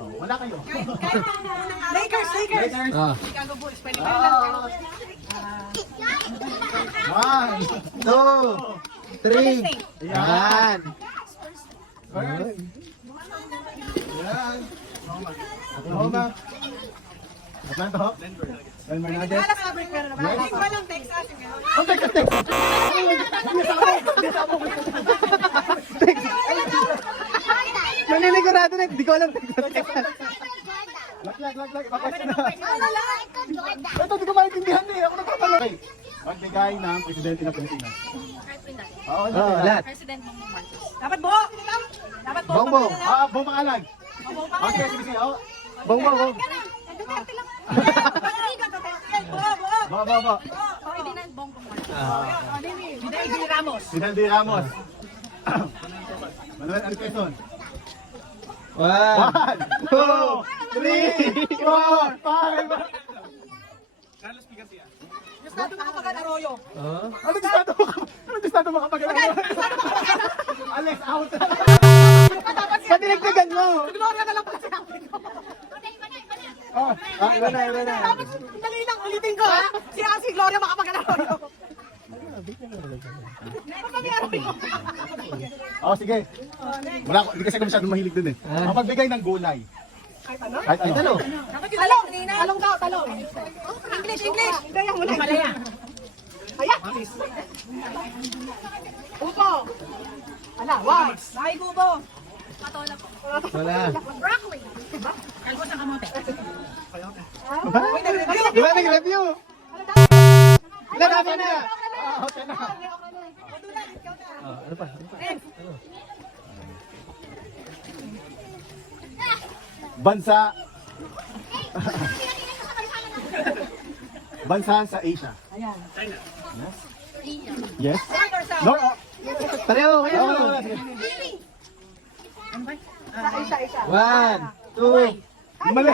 Wala kayo. Lakers. Chicago Bulls. Pwede kayo lang. 1, 2, 3. Yan. Yan. Oklahoma. Atlanta. Denver Nuggets. Dallas Mavericks meron naman. Hindi ko alam Texas. Oh, Texas. Naninigurado na, di ko alam. Lag. Papasok na. Ito, di ko maintindihan eh. Ako nagpapala. Okay. Magbigay ng presidente ng Pilipinas. Oo, Lahat. President Bongbong Marcos. Dapat buo. Dapat buo. Bongbong. Buong pangalan. Okay, sige. Bongbong. Duterte lang. Bo. Ferdinand Bongbong Marcos. David Ramos. Fidel Ramos. Manuel L. Quezon. 1, 1, 2, 3, 4, 5. Gustado Macapagal Arroyo. Ano gusto mo kapag Alex, out. Ba't dinagdagan mo? Gloria na lang pala sinabi ko. Iba na. Tapos, dali lang, ulitin ko ha. Si Gloria Macapagal Arroyo. Oh, sige. Wala ko, hindi kasi ako masyadong mahilig dun eh. Mapagbigay ng gulay. Kahit ano? Talong daw, talong. English. Hindi yung muna. Malaya. Ayan. Upo. Ala, white. Bahay bubo. Patola po. Wala. Broccoli. Kalbo sa kamote. Di ba nag-review? Ilan na na? Okay na. Ano pa? Bansa sa Asia. Ayan. Yes? No. Pareho, kayo. Isa. 1, 2. Mali.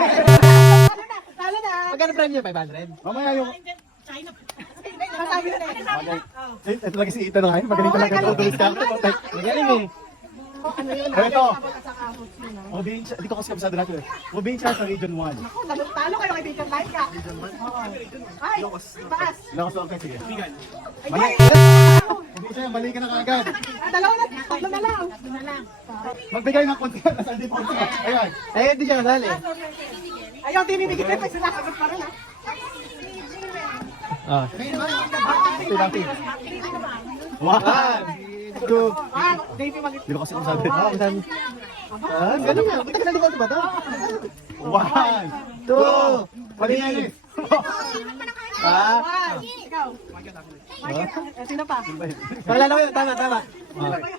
Talo na. Magkano prime niya? 500? Mamaya yung... Masabi na eh. Okay. Ito lagi si Ethan ngayon. Magaling talaga ito. Dulis ka. Magaling eh. Ano yun? Ito. Sa kahot yun, ah. Probinsya. Hindi ko kasi kabisado natin eh. Probinsya sa Region 1. Talo kayo kay Bacon Light ka. Ay, taas. Ilocos lang kasi. Ay, Mali. Probinsya yan. Balik ka na kagad. Dalawa na, tatlo na lang. Magbigay ng konti na sa hindi po. Ayan. Ayun, di siya masali. Ayaw, tinibigit rin. May sinasagot pa rin, ha? Ito natin. 1, 2. Davey mag- Hindi ko kasi masabi. Ganun nga. Kita ka na ba ito? 1, 2. Malinis. Ikaw. Sino pa? Paalala ko yun. Tama.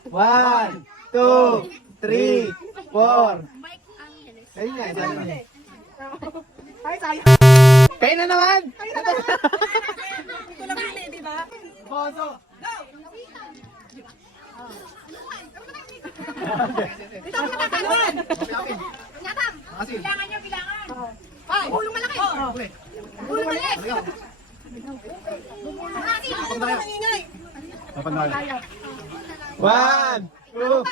1, 2, 3, 4. Ayun nga. Ay, sayang. Kayo na naman! Ito lang yun eh, di ba? Boso. Ito ang nakakaluan. Bilangan niyo, bilangan. Ay, hulong malaki. Hulong malaki. Hulong malaki. Papanalo. 1, 2,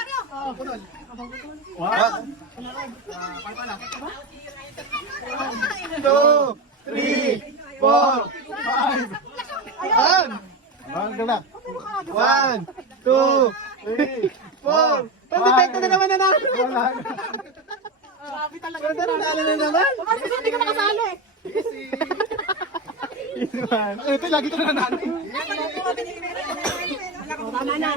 2, 3, 4. 5. Ayan! Ang ganda. 1, 2, 3, 4. Pag-depekto na naman na namin. Wala. Grabe talaga. Pag-depekto na naman. Kasi hindi ka makasali. Ito lagi ito na nanalo. Tama na.